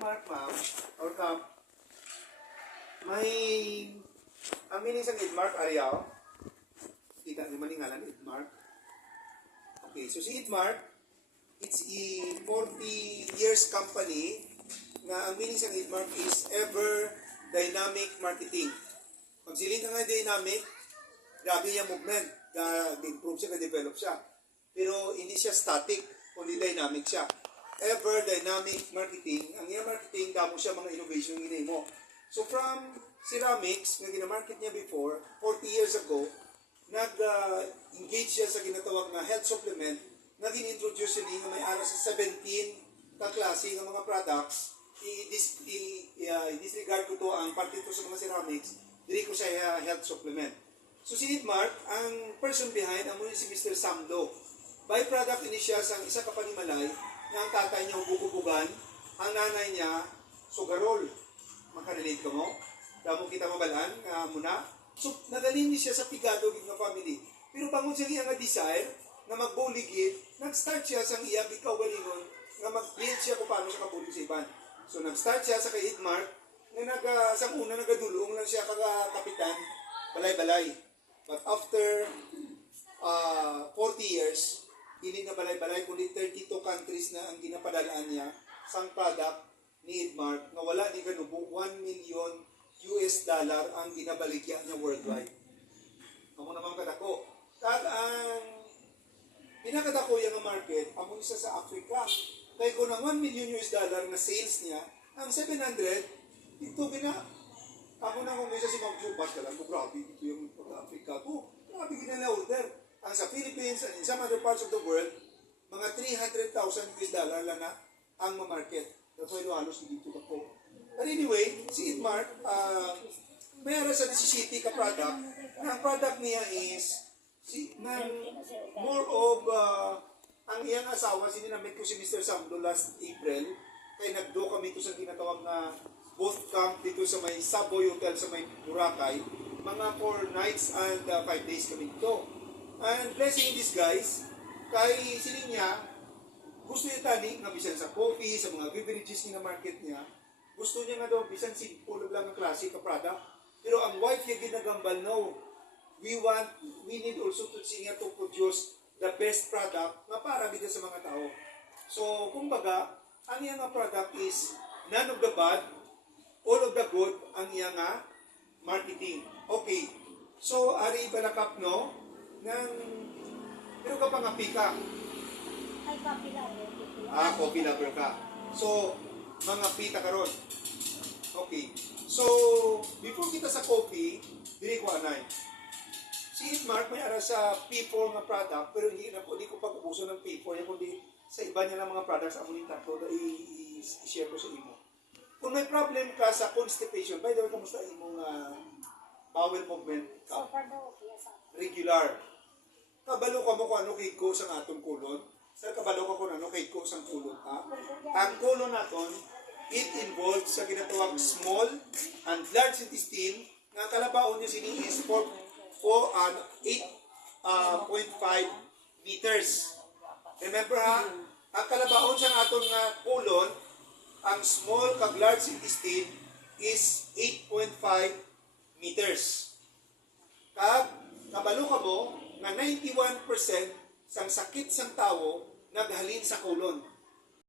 Idmark, ma'am, or Kap, may, ang meaning sa Idmark, Ariel, kita niyo maningalan, Idmark. Okay, so si Idmark, it's a 40 years company na ang meaning sa Idmark is ever dynamic marketing. Pag siling ka nga dynamic, grabe yung movement, improve siya, develop siya. Pero hindi siya static, kundi dynamic siya. Ever dynamic marketing, ang iya marketing, damo siya mga innovation yung mo. So from ceramics, na ginamarket niya before, 40 years ago, nag-engage siya sa ginatawag na health supplement na ginintroduce niya may aras sa 17 ka klase ng mga products. I-disregard ko to ang parte to sa mga ceramics, dili ko siya health supplement. So si Idmark, ang person behind, ang muna si Mr. Samdo. Byproduct ini siya sa isa ka panimalay na ang tatay niya hububugan, ang nanay niya sugarol. Makarelate ka mo? Damo kita mabalaan muna. So, nagalini siya sa pigado ng family. Pero bangon siya nga desire na magbuligid, nag-start siya sa iya bikaw galingon nga mag-build siya kung paano siya kabulig sa iban. So, nag-start siya sa kay Idmark na sa una nagadulong lang siya kapitan, balay-balay. But after 40 years, hindi na balay-balay, kundi 32 countries na ang ginapadalaan niya sang product ni Idmark na wala ni kanubo, $1 million ang ginabaligya niya worldwide. Amo naman kadako. Kag ang pinakadako yung market, amo isa sa Africa. Kaya kung ang $1 million na sales niya, ang 700, ito ako na kung isa si Ma'am Jubat ka lang, grabe, ito yung Africa to. Grabe gina-order. Ang sa Philippines and in some other parts of the world, mga $300,000 lang na ang ma-market. That's why halos dito ako. But anyway, si Idmark, mayroon sa City ka product. Ang product niya is more of ang iyang asawa, sininamit ko si Mr. Samdo last April. Kaya nagdo kami ito sa tinatawag na both camp dito sa may Savoy Hotel sa may Boracay. Mga 4 nights and 5 days kami dito. And blessing in disguise, kay sining niya, gusto niya tani nga bisan sa coffee, sa mga beverages na market niya, gusto niya nga daw bisan simple lang ang klase ka product. Pero ang wife niya ginagambal, no, we need also to see niya to produce the best product na para gid sa mga tao. So, kumbaga, ang iya nga product is none of the bad, all of the good ang iya nga marketing. Okay. So, ari balakap no nang pero ka pa nga pika. Ay, coffee lover. Coffee lover ka. So, mga pita karon. Okay. So, before kita sa coffee, dili ko anay. Si Idmark may ara sa P4 nga product, pero hindi ko pag-ubuso ng P4 yan, kundi sa iba niya ng mga products ako ni tatlo na i-share ko sa imo. Kung may problem ka sa constipation, by the way, kamusta imong bowel movement ka? So far daw, okay. Regular. Kabalo ka mo kung ano kay ko sa atong kulon. Sa kabalo ka kung ano kay ko sa kulon. Ha? Ang kulon naton, it involves sa ginatawag small and large intestine nga kalabaon niya sini is 8.5 meters. Remember ha, ang kalabaon sa aton nga kulon, ang small kag large intestine is 8.5 meters. Kag kabalo ka mo nga 91% sang sakit sang tawo naghalin sa kulon.